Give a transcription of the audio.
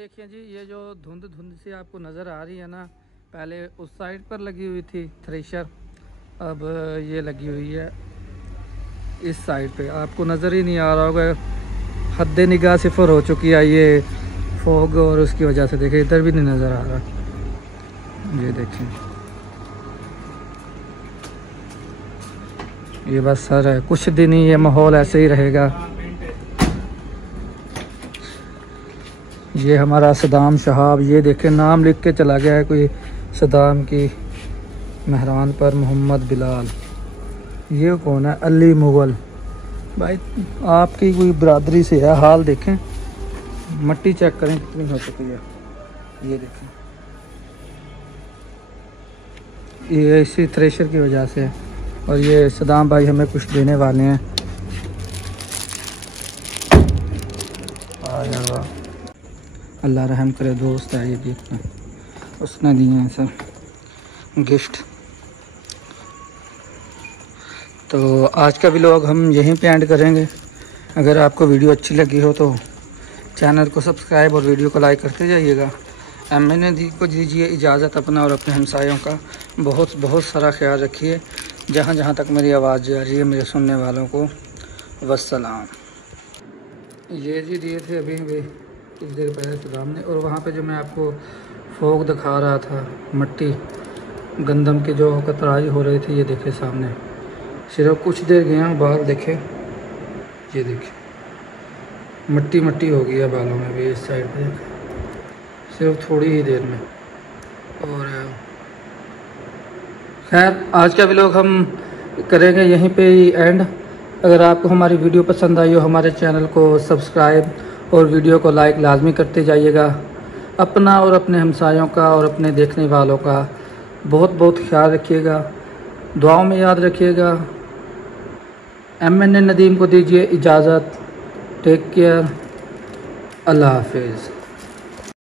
देखिए जी, ये जो धुंध सी आपको नज़र आ रही है ना, पहले उस साइड पर लगी हुई थी थ्रेशर, अब ये लगी हुई है इस साइड पे। आपको नज़र ही नहीं आ रहा होगा, हद निगाह सिफर हो चुकी है ये फॉग, और उसकी वजह से देखिए इधर भी नहीं नज़र आ रहा। ये देखें, ये बस सर है, कुछ दिन ही ये माहौल ऐसे ही रहेगा। ये हमारा सदाम शहाब, ये देखें नाम लिख के चला गया है कोई सदाम की मेहरान पर, मोहम्मद बिलाल। ये कौन है? अली मुगल। भाई आपकी कोई बरादरी से है, हाल देखें, मट्टी चेक करें कितनी हो चुकी है। ये देखें, ये इसी थ्रेशर की वजह से है। और ये सदाम भाई हमें कुछ देने वाले हैं। वाह, अल्लाह रहम करे, दोस्त है ये देखना, उसने दिए हैं सर गिफ्ट। तो आज का व्लॉग हम यहीं पे एंड करेंगे। अगर आपको वीडियो अच्छी लगी हो तो चैनल को सब्सक्राइब और वीडियो को लाइक करते जाइएगा। मैंने दी को दीजिए इजाज़त, अपना और अपने हमसायों का बहुत बहुत सारा ख्याल रखिए। जहाँ जहाँ तक मेरी आवाज़ जा रही है मेरे सुनने वालों को वस्सलाम। ये जी दिए थे अभी कुछ देर पहले सदाम ने। और वहाँ पे जो मैं आपको फोग दिखा रहा था, मट्टी गंदम के जो कतराई हो रही थी, ये देखे सामने। सिर्फ कुछ देर गया बाल देखे, ये देखे मट्टी मट्टी हो गई है बालों में भी, इस साइड पे सिर्फ थोड़ी ही देर में। और खैर आज का व्लॉग हम करेंगे यहीं पे ही एंड। अगर आपको हमारी वीडियो पसंद आई हो, हमारे चैनल को सब्सक्राइब और वीडियो को लाइक लाजमी करते जाइएगा। अपना और अपने हमसायों का और अपने देखने वालों का बहुत बहुत ख्याल रखिएगा, दुआओं में याद रखिएगा। MN नदीम को दीजिए इजाज़त। टेक केयर, अल्लाह हाफिज़।